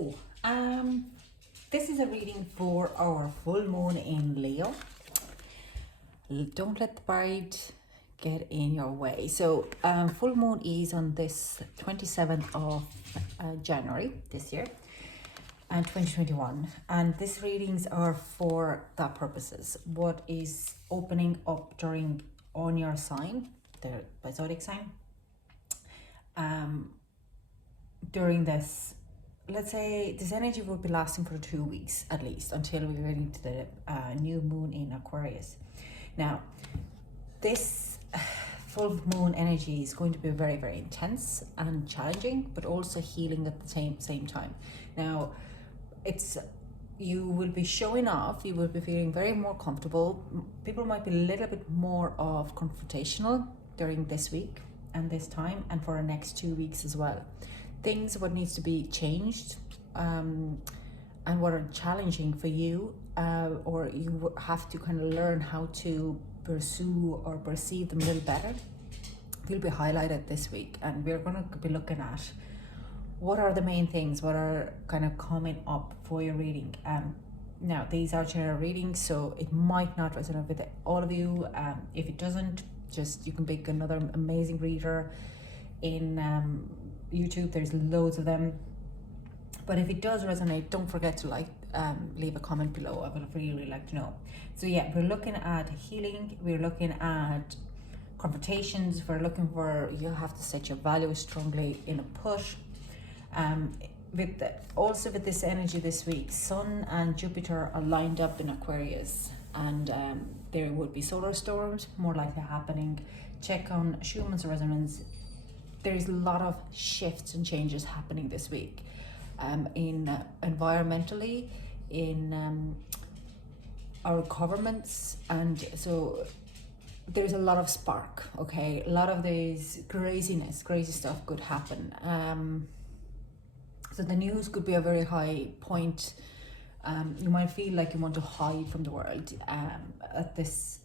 So, this is a reading for our full moon in Leo. Don't let the bride get in your way. So, full moon is on this 27th of January this year and 2021. And these readings are for that purposes. What is opening up on your sign, the zodiac sign, during this, let's say this energy will be lasting for 2 weeks at least until we get into the new moon in Aquarius. Now, this full moon energy is going to be very, very intense and challenging, but also healing at the same time. Now, you will be showing off, you will be feeling very more comfortable. People might be a little bit more of confrontational during this week and this time, and for the next 2 weeks as well. Things what needs to be changed and what are challenging for you, or you have to kind of learn how to pursue or perceive them a little better, will be highlighted this week. And we're going to be looking at what are the main things, what are kind of coming up for your reading. Now, these are general readings, so it might not resonate with all of you. If it doesn't, you can pick another amazing reader in YouTube. There's loads of them. But if it does resonate, don't forget to leave a comment below. I would really like to know. So yeah, we're looking at healing, we're looking at confrontations, we're looking for, you have to set your values strongly in a push. Also with this energy this week, Sun and Jupiter are lined up in Aquarius, and there would be solar storms more likely happening. Check on Schumann's resonance. There's a lot of shifts and changes happening this week, in environmentally, in our governments, and so there's a lot of spark. Okay, a lot of these crazy stuff could happen. So the news could be a very high point. You might feel like you want to hide from the world at this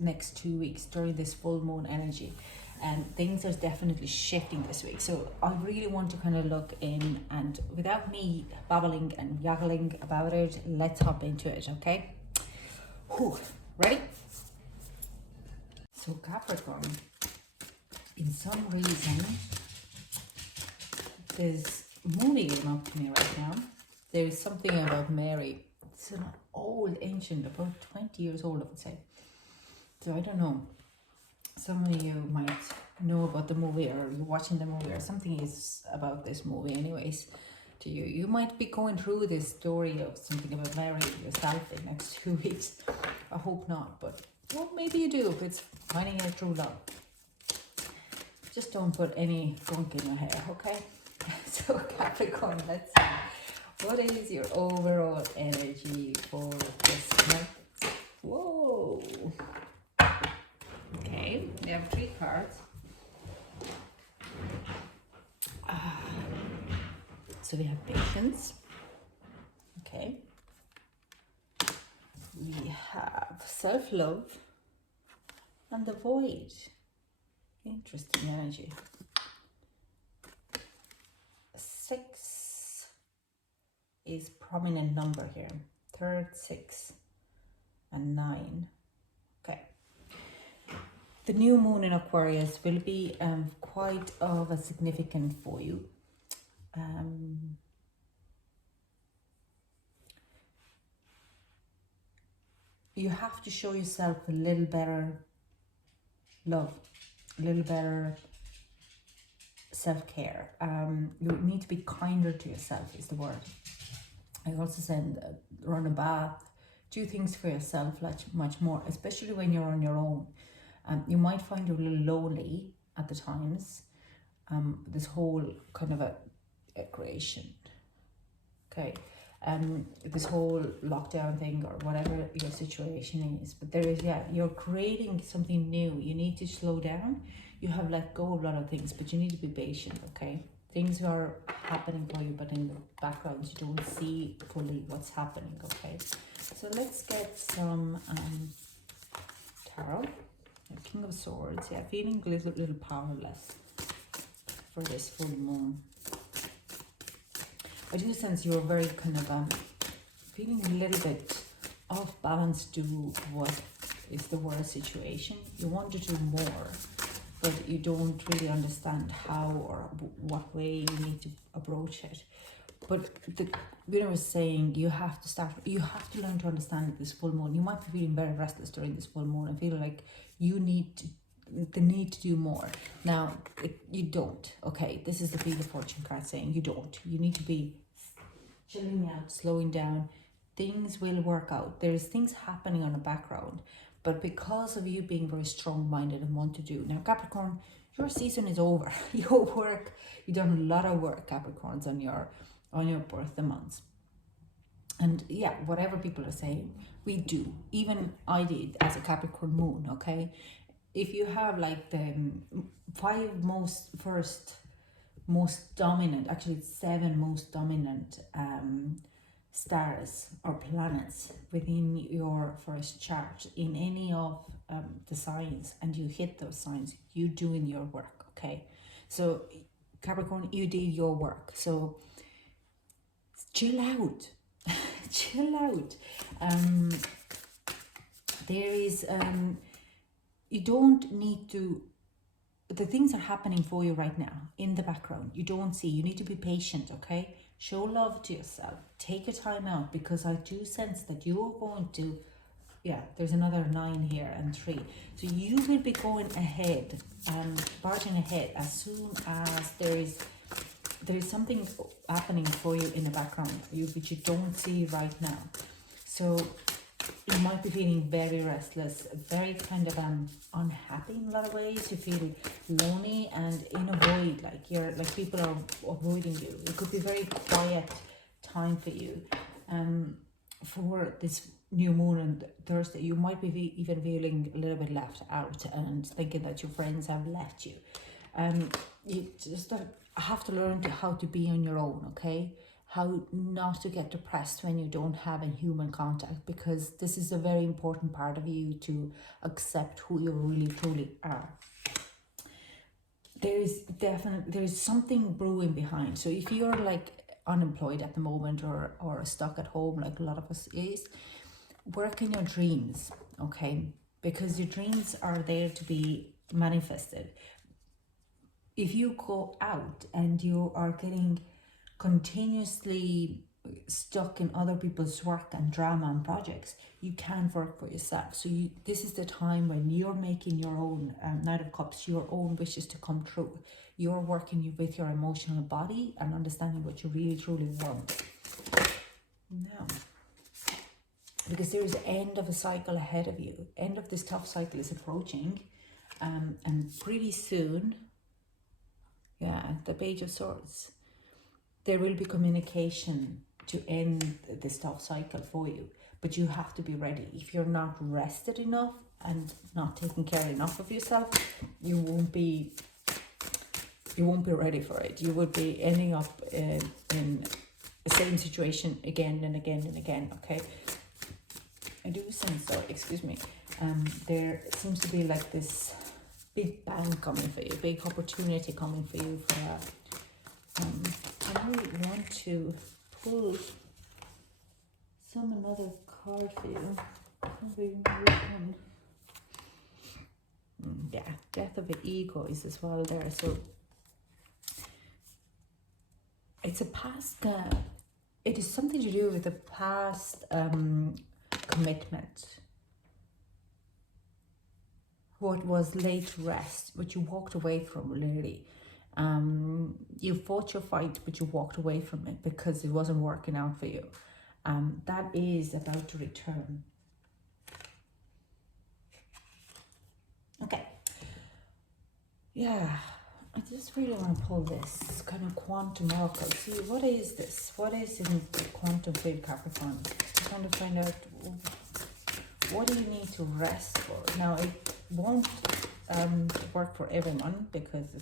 next 2 weeks during this full moon energy. And things are definitely shifting this week. So I really want to kind of look in, and without me babbling and yaggling about it, let's hop into it, okay? Whew. Ready? So Capricorn, in some reason, there's movie going up to me right now. There's something about Mary. It's an old, ancient, about 20 years old, I would say. So I don't know. Some of you might know about the movie, or you're watching the movie, or something is about this movie anyways to you. You might be going through this story of something about Mary yourself in the next 2 weeks. I hope not, but well, maybe you do if it's finding your true love. Just don't put any gunk in your hair, okay? So Capricorn, let's see. What is your overall energy for this month? Whoa. Okay, we have 3 cards. So we have patience. Okay. We have self-love and the void. Interesting energy. 6 is prominent number here. 3rd, 6, and 9. Okay. The new moon in Aquarius will be quite of a significant for you. You have to show yourself a little better love, a little better self-care. You need to be kinder to yourself is the word. I also said run a bath, do things for yourself much more, especially when you're on your own. You might find you a little lonely at the times. This whole kind of a creation, okay, this whole lockdown thing or whatever your situation is, but there is, you're creating something new. You need to slow down. You have let go of a lot of things, but you need to be patient, okay? Things are happening for you, but in the background you don't see fully what's happening, okay? So let's get some tarot. King of Swords. Yeah, feeling a little powerless for this full moon. I do sense you're very kind of feeling a little bit off balance to what is the worst situation. You want to do more, but you don't really understand how or what way you need to approach it. But the universe is saying you have to learn to understand this full moon. You might be feeling very restless during this full moon and feel like you need to do more. Now, you don't, okay? This is the Wheel of Fortune card saying you don't. You need to be chilling out, slowing down. Things will work out. There is things happening on the background, but because of you being very strong-minded and want to do. Now, Capricorn, your season is over. Your work, you've done a lot of work, Capricorns, on your birthday months. And yeah, whatever people are saying, we do. Even I did as a Capricorn moon, okay? If you have like the 5 most dominant, actually 7 most dominant stars or planets within your first chart in any of the signs, and you hit those signs, you doing your work, okay? So Capricorn, you did your work. So chill out. Chill out. There is you don't need to, the things are happening for you right now in the background. You don't see, you need to be patient, okay? Show love to yourself. Take your time out, because I do sense that you are going to, yeah, there's another 9 here and 3. So you will be going ahead and barging ahead as soon as there is something happening for you in the background for you, which you don't see right now. So you might be feeling very restless, very kind of unhappy in a lot of ways. You feel lonely and in a void, like people are avoiding you. It could be very quiet time for you. For this new moon and Thursday, you might be even feeling a little bit left out and thinking that your friends have left you. You just have to learn how to be on your own, okay? How not to get depressed when you don't have a human contact, because this is a very important part of you to accept who you really truly are. There is something brewing behind. So if you're like unemployed at the moment or stuck at home, like a lot of us is, work in your dreams, okay? Because your dreams are there to be manifested. If you go out and you are getting continuously stuck in other people's work and drama and projects, you can't work for yourself. So this is the time when you're making your own Knight of Cups, your own wishes to come true. You're working with your emotional body and understanding what you really truly want. Now, because there is the end of a cycle ahead of you. End of this tough cycle is approaching, and pretty soon, yeah, the Page of Swords, there will be communication to end this tough cycle for you, but you have to be ready. If you're not rested enough and not taking care enough of yourself, you won't be ready for it. You will be ending up in the same situation again and again and again, okay? I do sense, so excuse me, there seems to be like this big bang coming for you, big opportunity coming for you for I really want to pull another card for you. Yeah, Death of the Ego is as well there. So it's a past, it is something to do with a past commitment. What was laid to rest, what you walked away from, literally. You fought your fight, but you walked away from it because it wasn't working out for you. That is about to return. Okay. Yeah, I just really want to pull this kind of quantum oracle. See, what is this? What is in the quantum field, Capricorn? I'm trying to find out, what do you need to rest for? Now, it won't work for everyone, because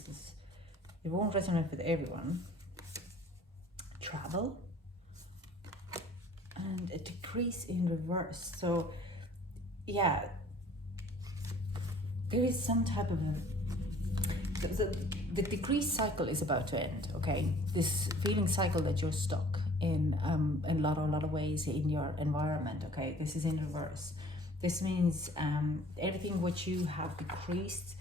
it won't resonate with everyone. Travel and a decrease in reverse. So yeah, there is some type of the decrease cycle is about to end, okay? This feeling cycle that you're stuck in a lot of ways in your environment. Okay, this is in reverse. This means everything which you have decreased,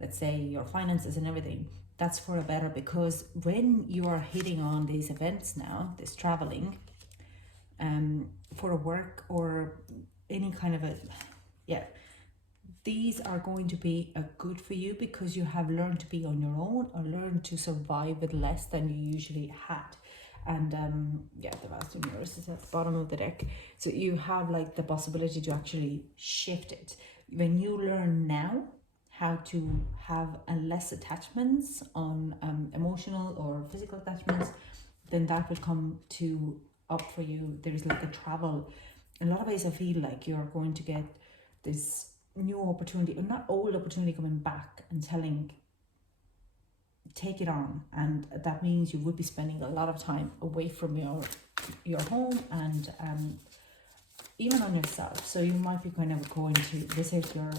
let's say your finances and everything, that's for a better, because when you are hitting on these events now, this traveling, for a work or any kind of a, yeah, these are going to be a good for you because you have learned to be on your own or learned to survive with less than you usually had. And yeah, the Master Universe is at the bottom of the deck, so you have like the possibility to actually shift it when you learn now how to have less attachments on emotional or physical attachments. Then that will come to up for you. There's like a travel, in a lot of ways I feel like you're going to get this new opportunity, or not old opportunity, coming back and telling, take it on. And that means you would be spending a lot of time away from your home and even on yourself. So you might be kind of going to visit your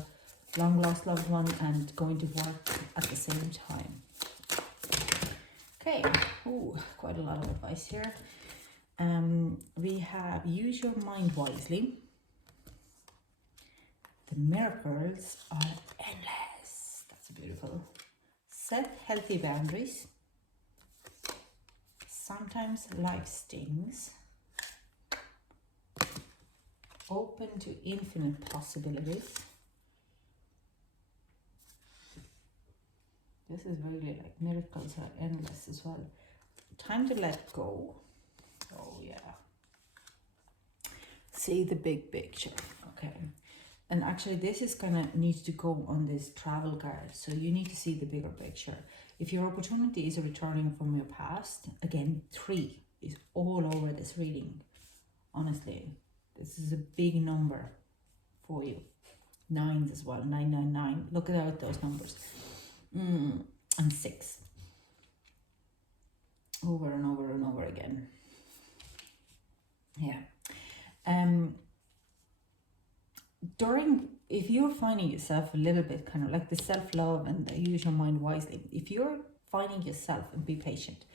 long lost loved one and going to work at the same time. Okay, ooh, quite a lot of advice here. We have use your mind wisely. The miracles are endless. That's beautiful. Set healthy boundaries. Sometimes life stings. Open to infinite possibilities. This is really like miracles are endless as well. Time to let go. Oh yeah. See the big picture. Okay. And actually this is gonna need to go on this travel card. So you need to see the bigger picture. If your opportunity is returning from your past, again, 3 is all over this reading. Honestly, this is a big number for you. 9s as well, 999. Look at those numbers. And 6. Over and over and over again. Yeah. If you're finding yourself a little bit kind of like the self-love and the use your mind wisely, if you're finding yourself, and be patient,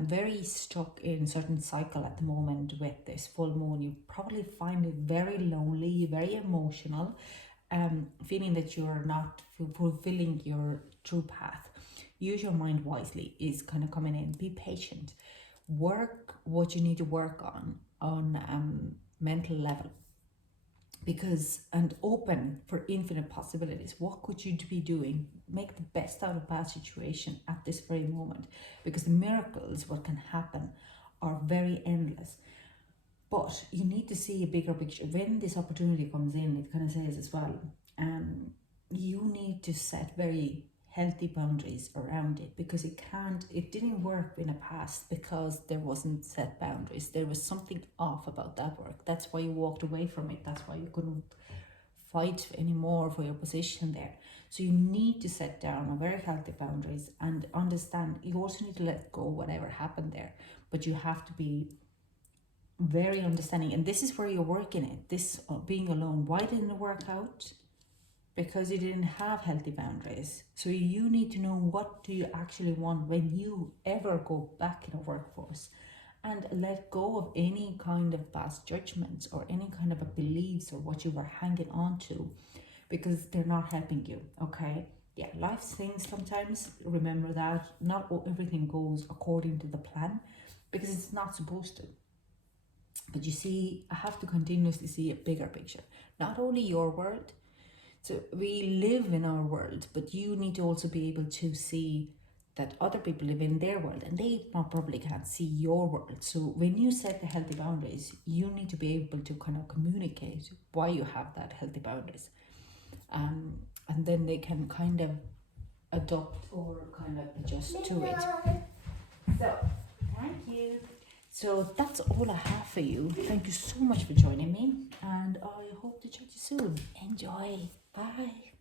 very stuck in a certain cycle at the moment with this full moon, you probably find it very lonely, very emotional, feeling that you're not fulfilling your true path. Use your mind wisely is kind of coming in. Be patient. Work what you need to work on mental level, because, and open for infinite possibilities. What could you be doing? Make the best out of bad situation at this very moment, because the miracles, what can happen, are very endless. But you need to see a bigger picture. When this opportunity comes in, it kind of says as well, you need to set very healthy boundaries around it, because it didn't work in the past because there wasn't set boundaries. There was something off about that work. That's why you walked away from it. That's why you couldn't fight anymore for your position there. So you need to set down a very healthy boundaries and understand. You also need to let go whatever happened there, but you have to be very understanding. And this is where you're working it. This being alone. Why didn't it work out? Because you didn't have healthy boundaries. So you need to know, what do you actually want when you ever go back in a workforce, and let go of any kind of past judgments or any kind of beliefs or what you were hanging on to, because they're not helping you. Okay, yeah, life things sometimes, remember that not everything goes according to the plan, because it's not supposed to. But you see, I have to continuously see a bigger picture, not only your world. So we live in our world, but you need to also be able to see that other people live in their world, and they probably can't see your world. So when you set the healthy boundaries, you need to be able to kind of communicate why you have that healthy boundaries. And then they can kind of adopt or kind of adjust to it. So, thank you. So that's all I have for you. Thank you so much for joining me, and I hope to chat to you soon. Enjoy. Bye.